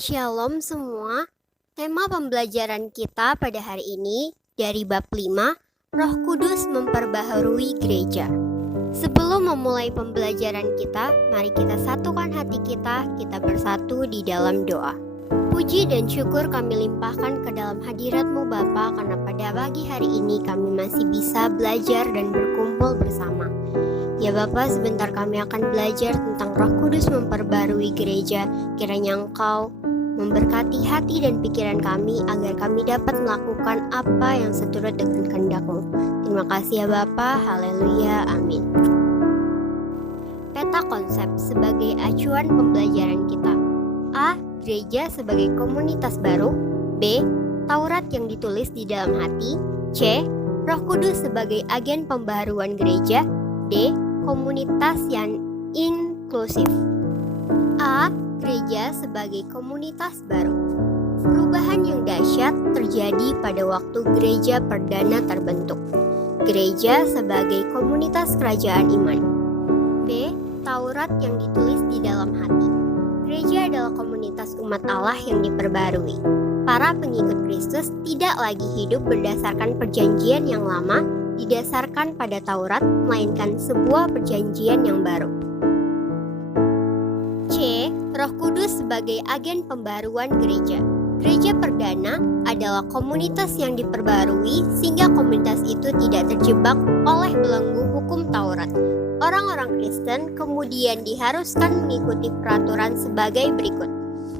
Shalom semua. Tema pembelajaran kita pada hari ini dari bab 5, Roh Kudus memperbaharui gereja. Sebelum memulai pembelajaran kita, mari kita satukan hati kita bersatu di dalam doa. Puji dan syukur kami limpahkan ke dalam hadirat-Mu Bapa, karena pada pagi hari ini kami masih bisa belajar dan berkumpul bersama. Ya Bapa, sebentar kami akan belajar tentang Roh Kudus memperbarui gereja. Kiranya Engkau memberkati hati dan pikiran kami agar kami dapat melakukan apa yang seturut dengan kehendak-Mu. Terima kasih ya Bapa, haleluya, amin. Peta konsep sebagai acuan pembelajaran kita. A. Gereja sebagai komunitas baru. B. Taurat yang ditulis di dalam hati. C. Roh Kudus sebagai agen pembaharuan gereja. D. Komunitas yang inklusif. A. Gereja sebagai komunitas baru. Perubahan yang dahsyat terjadi pada waktu gereja perdana terbentuk. Gereja sebagai komunitas kerajaan iman. B. Taurat yang ditulis di dalam hati. Gereja adalah komunitas umat Allah yang diperbarui. Para pengikut Kristus tidak lagi hidup berdasarkan perjanjian yang lama, didasarkan pada Taurat, melainkan sebuah perjanjian yang baru. C. Roh Kudus sebagai agen pembaruan gereja. Gereja perdana adalah komunitas yang diperbarui sehingga komunitas itu tidak terjebak oleh belenggu hukum Taurat. Orang-orang Kristen kemudian diharuskan mengikuti peraturan sebagai berikut: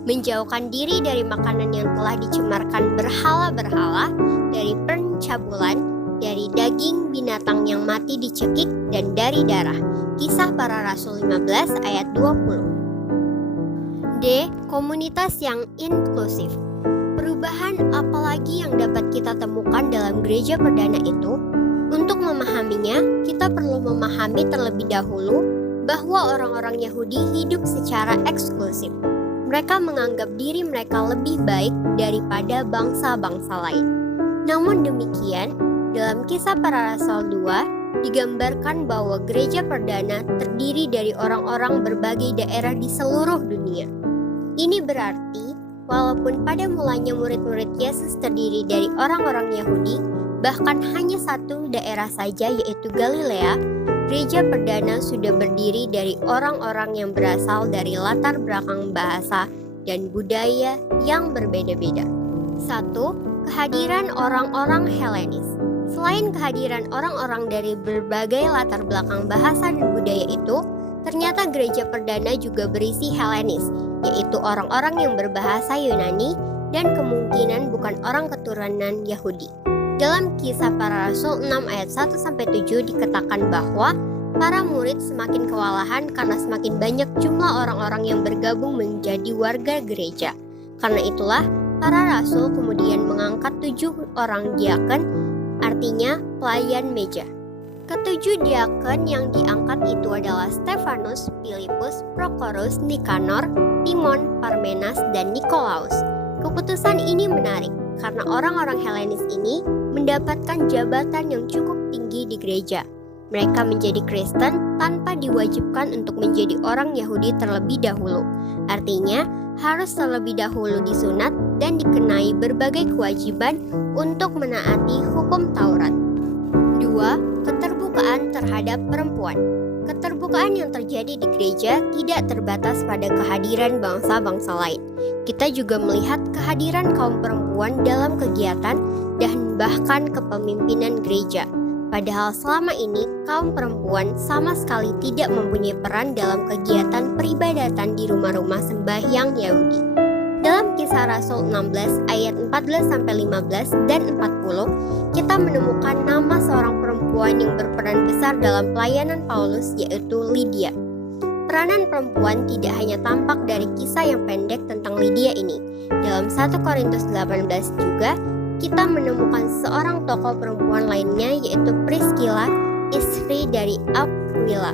menjauhkan diri dari makanan yang telah dicemarkan berhala-berhala, dari pencabulan, dari daging binatang yang mati dicekik, dan dari darah. Kisah Para Rasul 15 ayat 20. D. Komunitas yang inklusif. Perubahan apalagi yang dapat kita temukan dalam gereja perdana itu? Untuk memahaminya, kita perlu memahami terlebih dahulu bahwa orang-orang Yahudi hidup secara eksklusif. Mereka menganggap diri mereka lebih baik daripada bangsa-bangsa lain. Namun demikian, dalam Kisah Para Rasul 2, digambarkan bahwa gereja perdana terdiri dari orang-orang berbagai daerah di seluruh dunia. Ini berarti, walaupun pada mulanya murid-murid Yesus terdiri dari orang-orang Yahudi, bahkan hanya satu daerah saja yaitu Galilea, gereja perdana sudah berdiri dari orang-orang yang berasal dari latar belakang bahasa dan budaya yang berbeda-beda. 1. Kehadiran orang-orang Helenis. Selain kehadiran orang-orang dari berbagai latar belakang bahasa dan budaya itu, ternyata gereja perdana juga berisi Helenis, yaitu orang-orang yang berbahasa Yunani dan kemungkinan bukan orang keturunan Yahudi. Dalam Kisah Para Rasul 6 ayat 1-7 dikatakan bahwa para murid semakin kewalahan karena semakin banyak jumlah orang-orang yang bergabung menjadi warga gereja. Karena itulah, para rasul kemudian mengangkat 7 orang diakon, artinya pelayan meja. Ketujuh diakon yang diangkat itu adalah Stefanus, Filipus, Prokorus, Nikanor, Timon, Parmenas, dan Nikolaus. Keputusan ini menarik karena orang-orang Helenis ini mendapatkan jabatan yang cukup tinggi di gereja. Mereka menjadi Kristen tanpa diwajibkan untuk menjadi orang Yahudi terlebih dahulu. Artinya, harus terlebih dahulu disunat dan dikenai berbagai kewajiban untuk menaati hukum Taurat. 2. Keterbukaan terhadap perempuan. Keterbukaan yang terjadi di gereja tidak terbatas pada kehadiran bangsa-bangsa lain. Kita juga melihat kehadiran kaum perempuan dalam kegiatan dan bahkan kepemimpinan gereja. Padahal selama ini kaum perempuan sama sekali tidak mempunyai peran dalam kegiatan peribadatan di rumah-rumah sembahyang Yahudi. Dalam Kisah Rasul 16 ayat 14-15 dan 40, kita menemukan nama seorang perempuan yang berperan besar dalam pelayanan Paulus, yaitu Lydia. Peranan perempuan tidak hanya tampak dari kisah yang pendek tentang Lydia ini. Dalam 1 Korintus 18 juga, kita menemukan seorang tokoh perempuan lainnya, yaitu Priscilla, istri dari Aquila.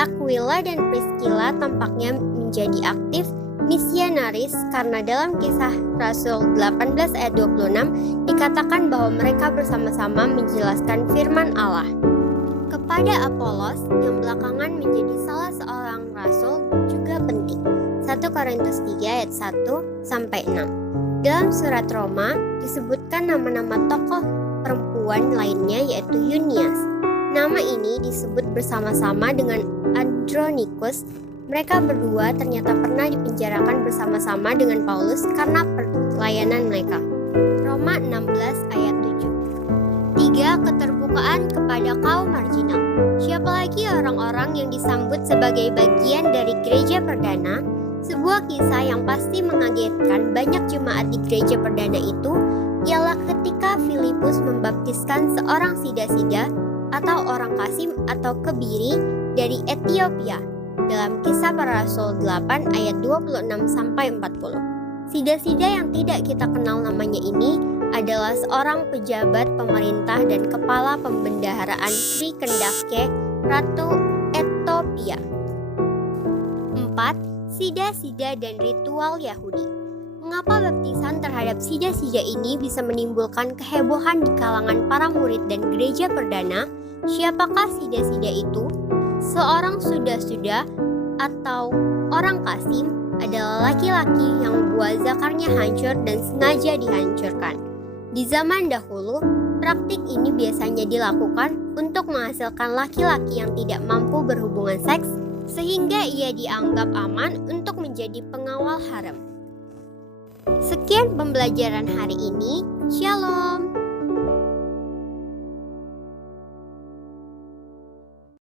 Aquila dan Priscilla tampaknya menjadi aktif misionaris karena dalam Kisah Rasul 18 ayat 26 dikatakan bahwa mereka bersama-sama menjelaskan firman Allah. Kepada Apolos yang belakangan menjadi salah seorang rasul juga penting. 1 1 Korintus 3 ayat 1-6. Dalam surat Roma disebutkan nama-nama tokoh perempuan lainnya yaitu Eunice. Nama ini disebut bersama-sama dengan Andronicus. Mereka berdua ternyata pernah dipenjarakan bersama-sama dengan Paulus karena pelayanan mereka. Roma 16 ayat 7. 3. Keterbukaan kepada kaum marginal. Siapa lagi orang-orang yang disambut sebagai bagian dari gereja perdana? Sebuah kisah yang pasti mengagetkan banyak jemaat di gereja perdana itu ialah ketika Filipus membaptiskan seorang sida-sida atau orang Kasim atau kebiri dari Ethiopia dalam Kisah Para Rasul 8 ayat 26-40. Sida-sida yang tidak kita kenal namanya ini adalah seorang pejabat pemerintah dan kepala pembendaharaan Sri Kendake, Ratu Ethiopia. 4. Sida-sida dan ritual Yahudi. Mengapa baptisan terhadap sida-sida ini bisa menimbulkan kehebohan di kalangan para murid dan gereja perdana? Siapakah sida-sida itu? Seorang suda-suda atau orang Kasim adalah laki-laki yang membuat zakarnya hancur dan sengaja dihancurkan. Di zaman dahulu, praktik ini biasanya dilakukan untuk menghasilkan laki-laki yang tidak mampu berhubungan seks sehingga ia dianggap aman untuk menjadi pengawal harem. Sekian pembelajaran hari ini. Shalom.